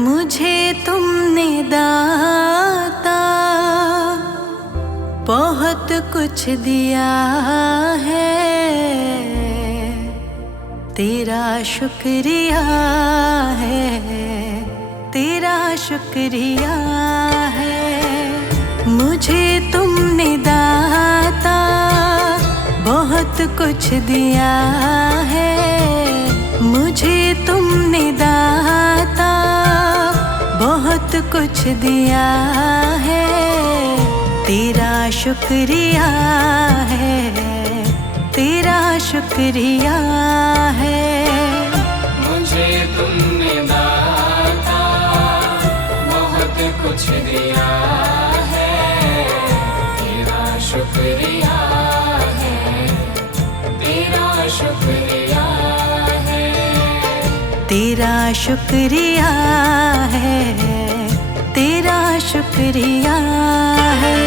मुझे तुमने दाता बहुत कुछ दिया है, तेरा शुक्रिया है, तेरा शुक्रिया है। मुझे तुमने दाता बहुत कुछ दिया है, मुझे तुमने दाता बहुत कुछ दिया है, तेरा शुक्रिया है, तेरा शुक्रिया है। मुझे तुमने दाता बहुत कुछ दिया है, तेरा शुक्रिया है, तेरा शुक्रिया है, तेरा शुक्रिया है, तेरा शुक्रिया है।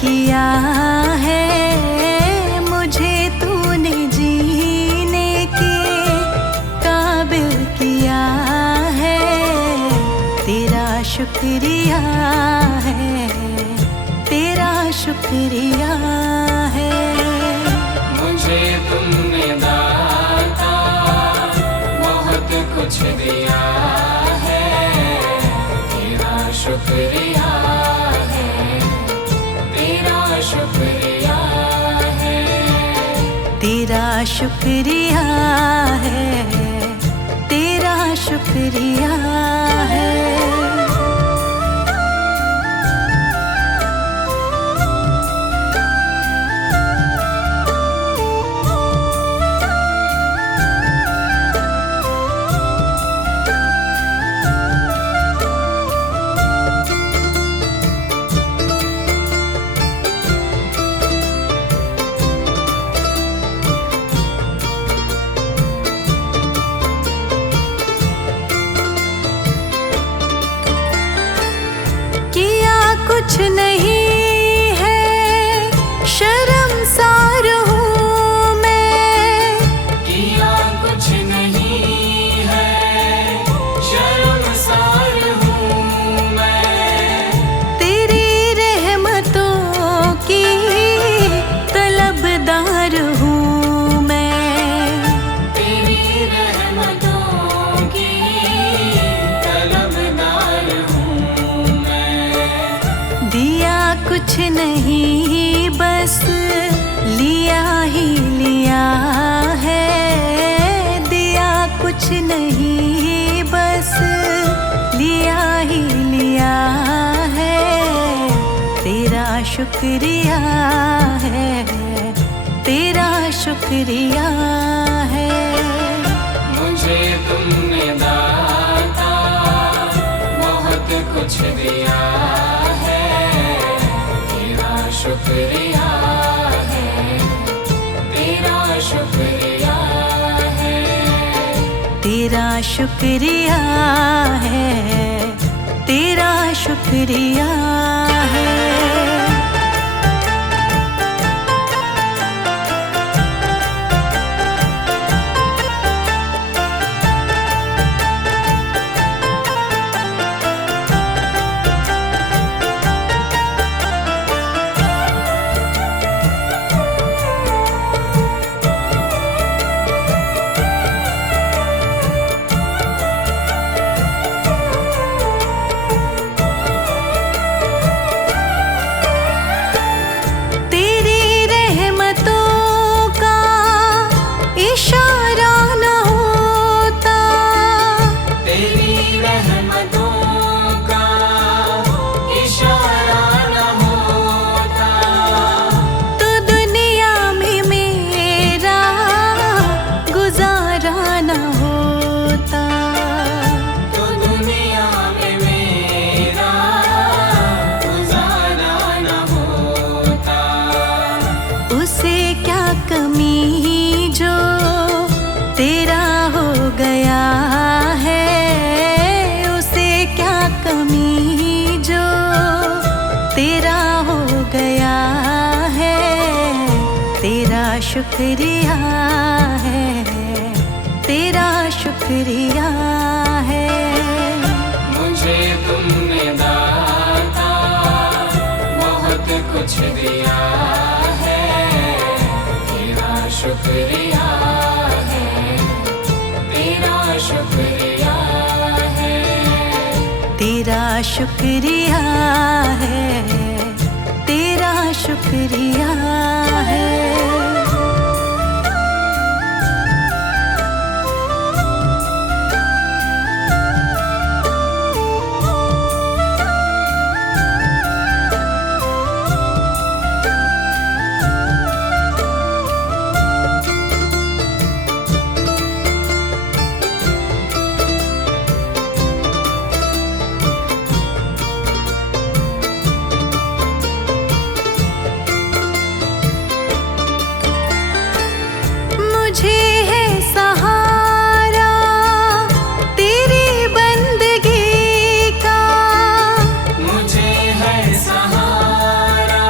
किया है, मुझे तूने जीने के काबिल किया है, तेरा शुक्रिया है, तेरा शुक्रिया है। मुझे तुमने दाता बहुत कुछ दिया है, तेरा शुक्रिया है, तेरा शुक्रिया है, तेरा शुक्रिया है, तेरा शुक्रिया है। कुछ नहीं है, शर्मसार हूँ मैं, किया कुछ नहीं है, शर्मसार हूँ मैं, तेरी रहमतों की तलबदार हूँ मैं, तेरी रहमतों की तलबदार हूँ मैं। दिया कुछ नहीं बस लिया ही लिया है, दिया कुछ नहीं बस लिया ही लिया है, तेरा शुक्रिया है, तेरा शुक्रिया है। मुझे तुमने दाता बहुत कुछ दिया है, तेरा शुक्रिया है, तेरा शुक्रिया है, तेरा शुक्रिया है, तेरा शुक्रिया है। शुक्रिया है, तेरा शुक्रिया है। मुझे तुमने दाता बहुत कुछ दिया है, तेरा शुक्रिया है, तेरा शुक्रिया है। तेरा शुक्रिया है, तेरा शुक्रिया है। मुझे है सहारा तेरी बंदगी का, मुझे है सहारा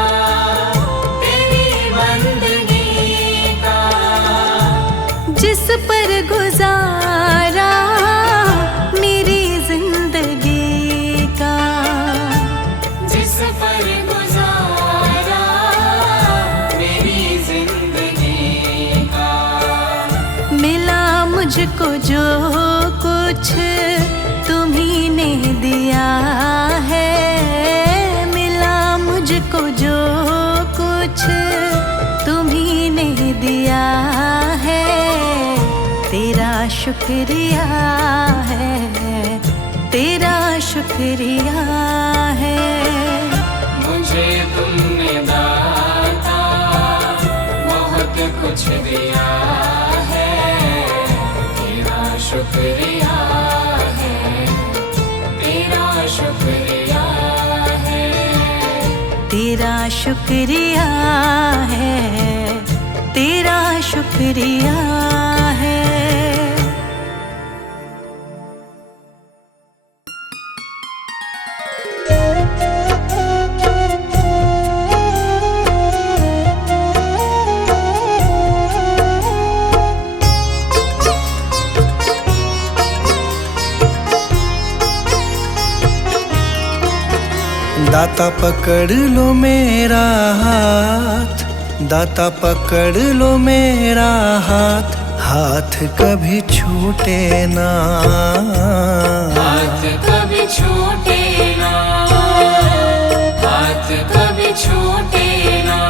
तेरी बंदगी का। जिस पर गुजारा मेरी जिंदगी का, जिस पर गुजारा मेरी जिंदगी का। मिला मुझको जो कुछ तुम्ही ने दिया है, मिला मुझको जो कुछ तुम्ही ने दिया है। तेरा शुक्रिया है, तेरा शुक्रिया है। मुझे तुमने दाता बहुत कुछ दिया है, तेरा शुक्रिया है, तेरा शुक्रिया है। तेरा शुक्रिया है, तेरा शुक्रिया है। दाता पकड़ लो मेरा हाथ, दाता पकड़ लो मेरा हाथ, हाथ कभी छूटे ना, हाथ कभी छूटे ना, हाथ कभी छूटे ना।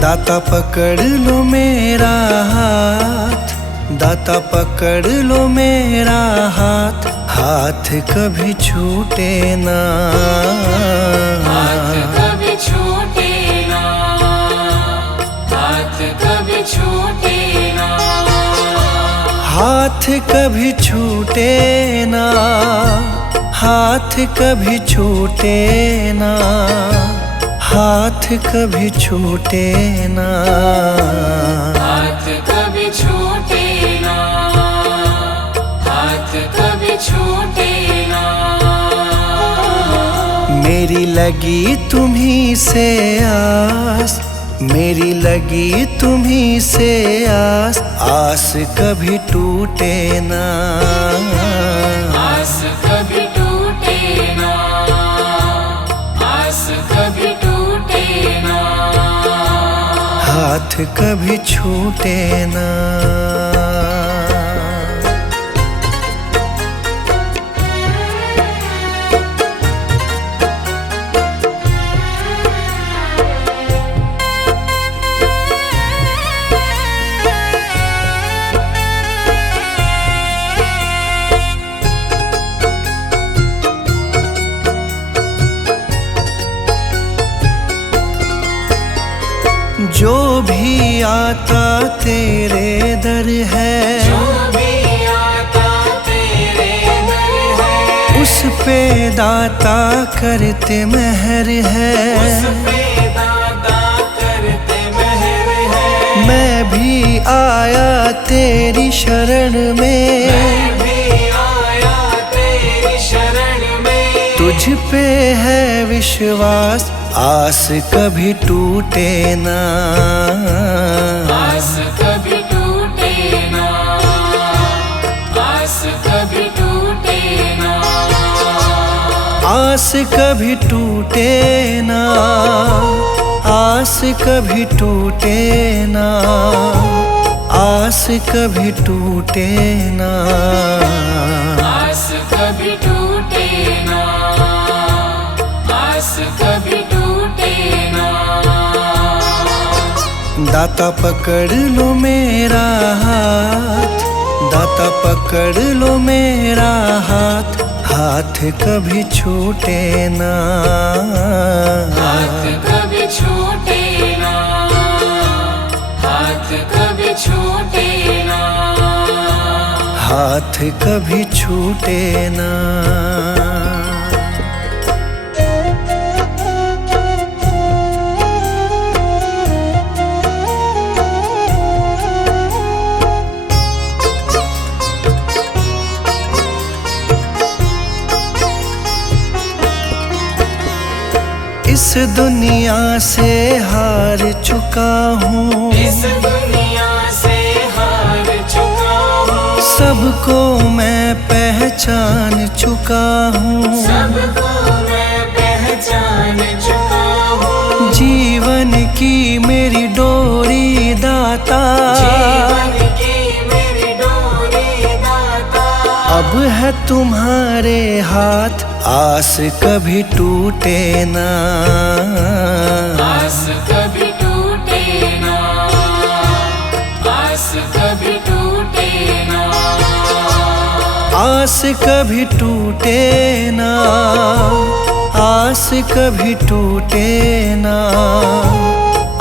दाता पकड़ लो मेरा हाथ, दाता पकड़ लो मेरा हाथ, हाथ कभी छूटे ना, हाथ कभी छूटे ना, हाथ कभी छूटे ना। हाथ कभी छूटे ना, हाथ कभी छूटे ना, हाथ कभी छूटे ना, हाथ कभी छूटे ना, हाथ कभी छूटे ना। मेरी लगी तुम्ही से आस, मेरी लगी तुम्ही से आस, आस कभी टूटे ना, आस कभी टूटे ना, आस कभी टूटे ना। हाथ कभी छूटे ना। जो भी आता तेरे दर है, जो भी आता तेरे दर है, उस पे दाता करते मेहर है, उस पे दाता करते मेहर है। मैं भी आया तेरी शरण में, मैं भी आया तेरी शरण में। तुझ पे है विश्वास विश्वास आस कभी टूटे ना, आस कभी टूटे ना, आस कभी टूटे ना, आस कभी टूटे ना, आस कभी टूटे ना, आस कभी टूटे ना, आस कभी टूटे ना, आस कभी टूटे ना। दाता पकड़ लो मेरा हाथ, दाता पकड़ लो मेरा हाथ, हाथ कभी छूटे ना, हाथ कभी छूटे ना, हाथ कभी छूटे ना, हाथ कभी छूटे ना। इस दुनिया से हार चुका हूँ, इस दुनिया से हार चुका हूँ, सबको मैं पहचान चुका हूँ, सबको मैं पहचान चुका हूँ। जीवन की मेरी डोरी दाता, जीवन की मेरी डोरी दाता, अब है तुम्हारे हाथ, आस कभी टूटे ना, आस कभी टूटे ना, आस कभी टूटे ना, आस कभी टूटे ना, आस कभी टूटे ना,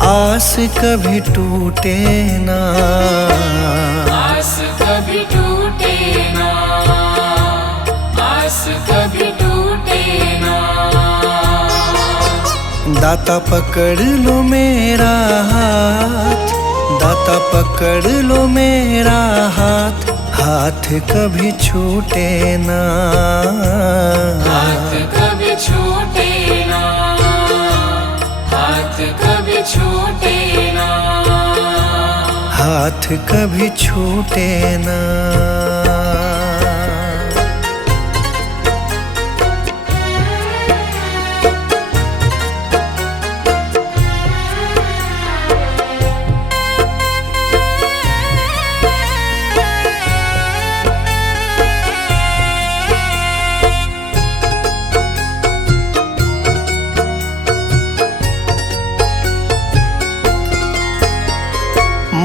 आस कभी टूटे ना, आस कभी टूटे ना, आस कभी टूटे ना। दाता पकड़ लो मेरा हाथ, दाता पकड़ लो मेरा हाथ, हाथ कभी छूटे ना, हाथ कभी छूटे ना, हाथ कभी छूटे ना, हाथ कभी छूटे ना।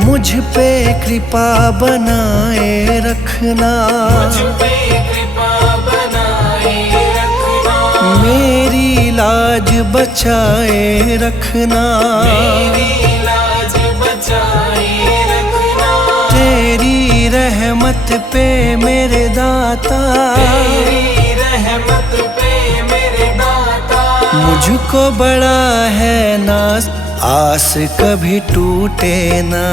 मुझ पे कृपा बनाए रखना, मुझ पे कृपा बनाए रखना, मेरी लाज बचाए रखना, मेरी लाज बचाए रखना, तेरी रहमत पे मेरे दाता, तेरी रहमत पे मेरे दाता, मुझको बड़ा है नाज, आस कभी टूटे ना,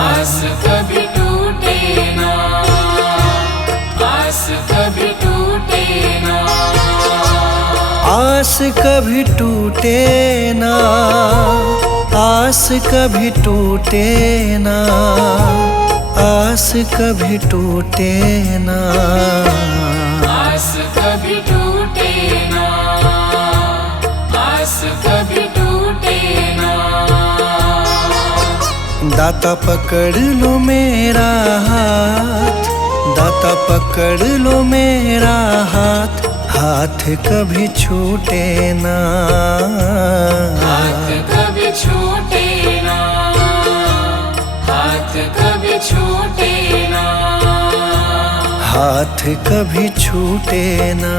आस कभी टूटे ना, आस कभी टूटे ना, आस कभी टूटे ना, आस कभी टूटे ना, आस कभी टूटे ना, आस कभी टूटे ना, आस कभी टूटे ना। दाता पकड़ लो मेरा हाथ, दाता पकड़ लो मेरा हाथ, हाथ कभी छूटे ना, हाथ कभी छूटे ना, हाथ कभी छूटे ना, हाथ कभी छूटे ना।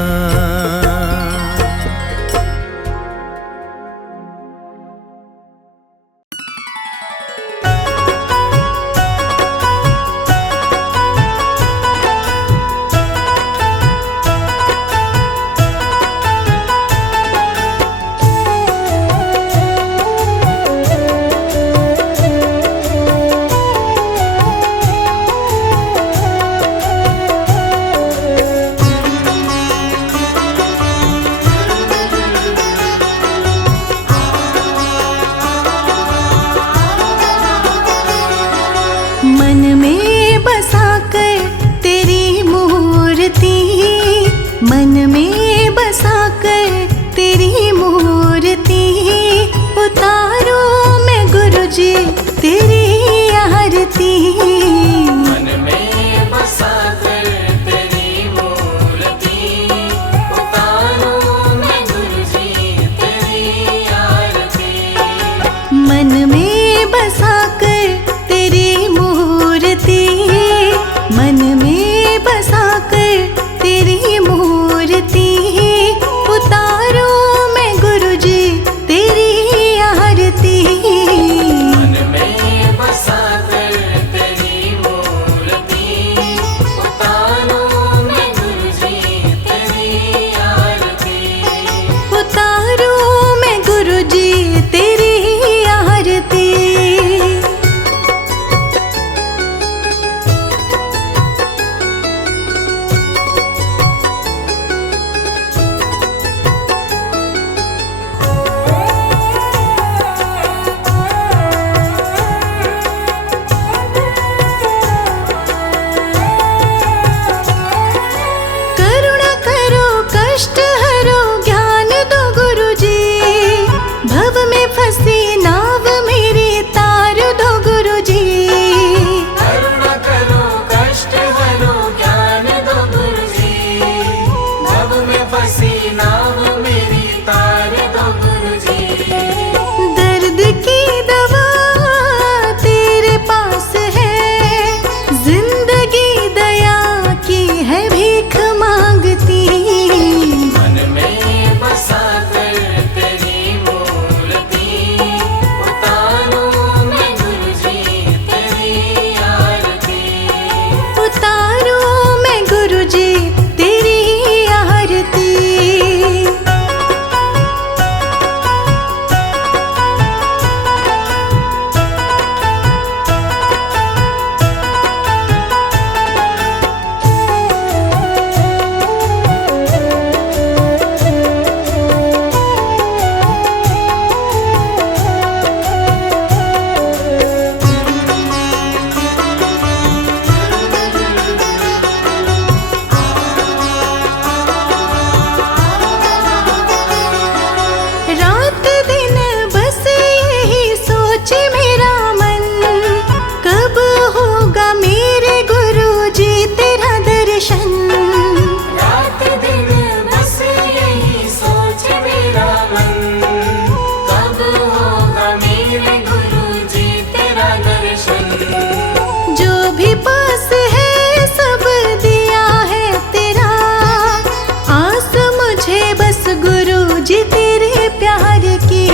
जी तेरे प्यार की।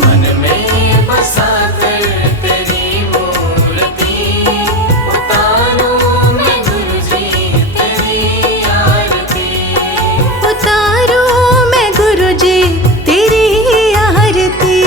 मन में बसा कर तेरी मूर्ति, उतारूं मैं गुरुजी तेरी आरती। उतारूं मैं गुरुजी तेरी आरती।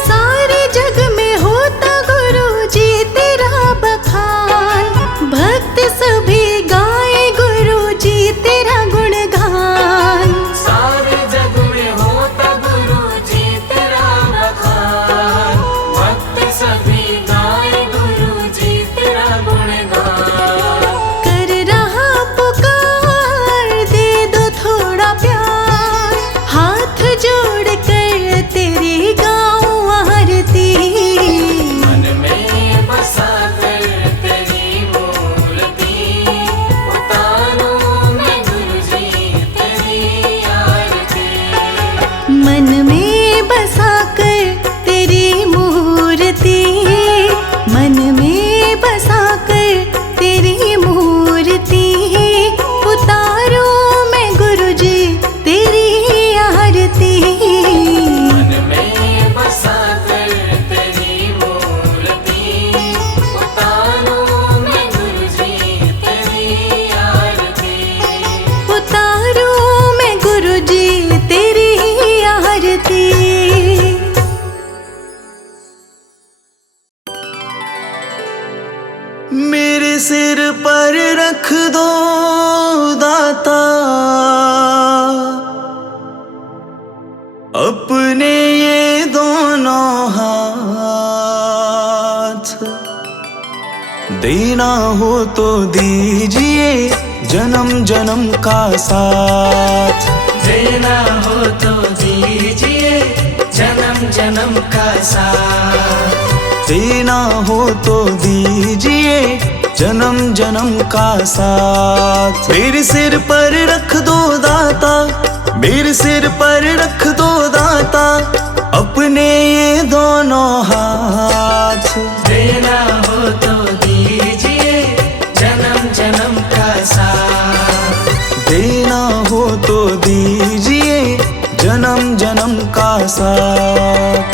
सारे जग में होता गुरुजी तेरा बखान, भक्त सभी गाए गुरुजी तेरा गुणगान। सारे जग में होता गुरुजी तेरा बखान, भक्त सभी गाए गुरुजी तेरा गुणगान। कर रहा पुकार दे दो थोड़ा प्यार, हाथ जोड़ कर तेरी गाऊं आरती। मन में बसा कर तेरी मूर्ति, उतारूं मैं गुरुजी तेरी आरती। मन में बसा कर तेरी मूर्ति, मन में बसा कर तेरी मूर्ति। उतारूं मैं गुरुजी तेरी आरती। मन में बसा कर तेरी मूर्ति, उतारूं मैं गुरुजी तेरी आरती। उतारूं मैं गुरुजी तेरी आरती। मेरे सिर पर रख दो दाता अपने ये दोनों हाथ। देना हो तो दीजिए जन्म जन्म का साथ। देना हो तो दीजिए जन्म जन्म का साथ। देना हो तो दीजिए जन्म जन्म का साथ। मेरे सिर पर रख दो दाता, मेरे सिर पर रख दो दाता अपने ये दोनों हाथ। देना हो तो दीजिए जन्म जन्म का साथ। देना हो तो दीजिए जन्म जन्म का साथ।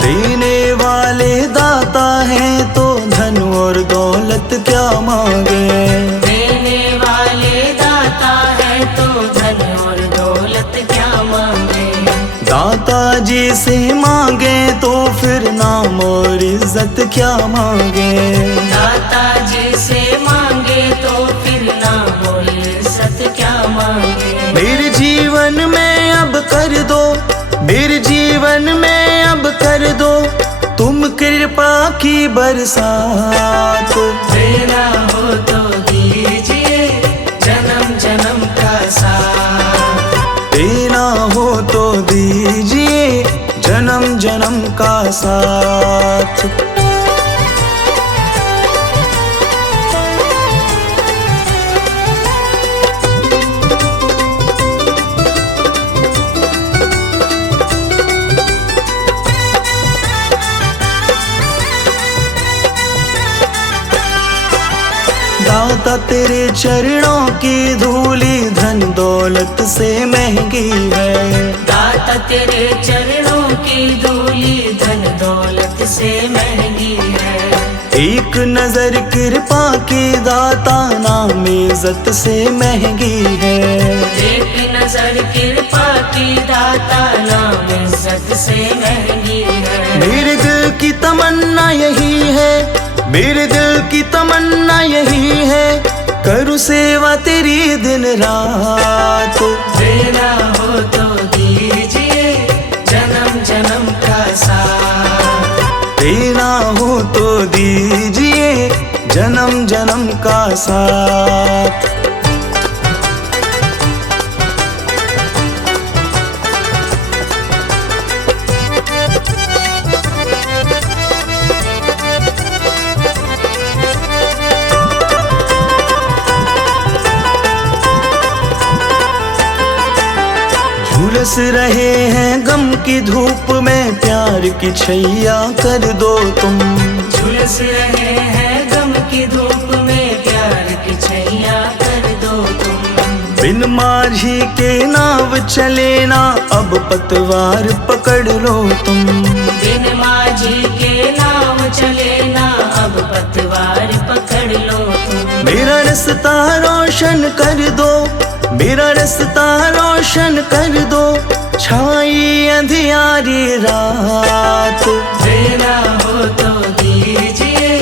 देने वाले दाता हैं तो धन और दौलत क्या मांगे। देने वाले दाता है तो धन और दौलत क्या मांगे। दाता जी से मांगे तो फिर नाम और इज्जत क्या मांगे। दाता जी से मांगे तो फिर नाम और इज्जत क्या मांगे। मेरे जीवन में अब कर दो, मेरे जीवन में अब कर दो तुम कृपा की बरसात। देना हो तो दीजिए जन्म जन्म का साथ। देना हो तो दीजिए जन्म जन्म का साथ। दाता तेरे चरणों की धूली धन दौलत से महंगी है। दाता तेरे चरणों की धूली धन दौलत से महंगी है। एक नजर कृपा की दाता नाम इज्जत से महंगी है। एक नजर कृपा की दाता नाम इज्जत से महंगी है। मेरे दिल की तमन्ना यही है, मेरे दिल की तमन्ना यही है करूँ सेवा तेरी दिन रात। देना हो तो दीजिए जन्म जन्म का साथ। देना हो तो दीजिए जन्म जन्म का साथ। झुलस रहे हैं गम की धूप में, प्यार की छैया कर दो तुम। झुलस रहे हैं गम की धूप में, प्यार की छैया कर दो तुम। बिन माझी के नाव चले ना, अब पतवार पकड़ लो तुम। बिन माझी के नाव चले ना, अब पतवार पकड़ लो तुम। मेरा रास्ता रोशन कर दो, मेरा रास्ता रोशन कर दो, छाई अंधियारी रात। देना हो तो दीजिए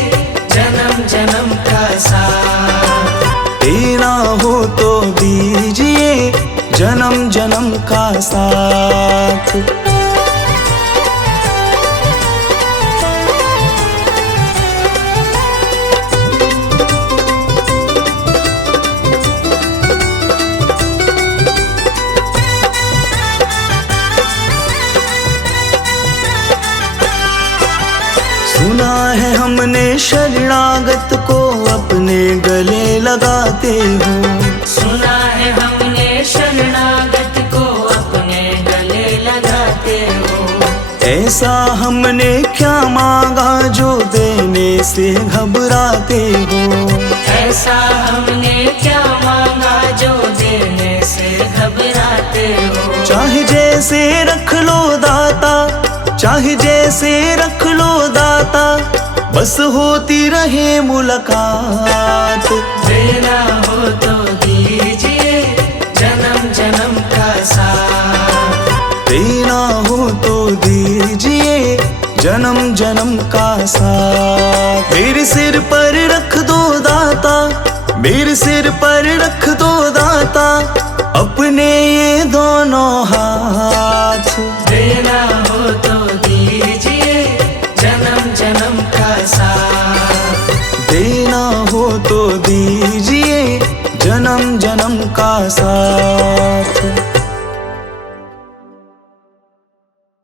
जन्म जन्म का साथ। देना हो तो दीजिए जन्म जन्म का साथ। सुना है हमने शरणागत को अपने गले लगाते हो। सुना है हमने शरणागत को अपने गले लगाते हो। ऐसा हमने क्या मांगा जो देने से घबराते हो। ऐसा हमने क्या मांगा जो देने से घबराते हो। चाहे जैसे रख लो दाता, चाहे जैसे रख लो दाता, बस होती रहे मुलाकात। देना हो तो दीजिए जन्म जन्म का साथ। देना हो तो दीजिए जन्म जन्म का साथ। मेरे सिर पर रख दो दाता, मेरे सिर पर रख दो दाता, अपने ये दोनों हाथ। देना हो तो दीजिए जन्म जन्म का साथ। देना हो तो दीजिए जन्म जन्म का साथ।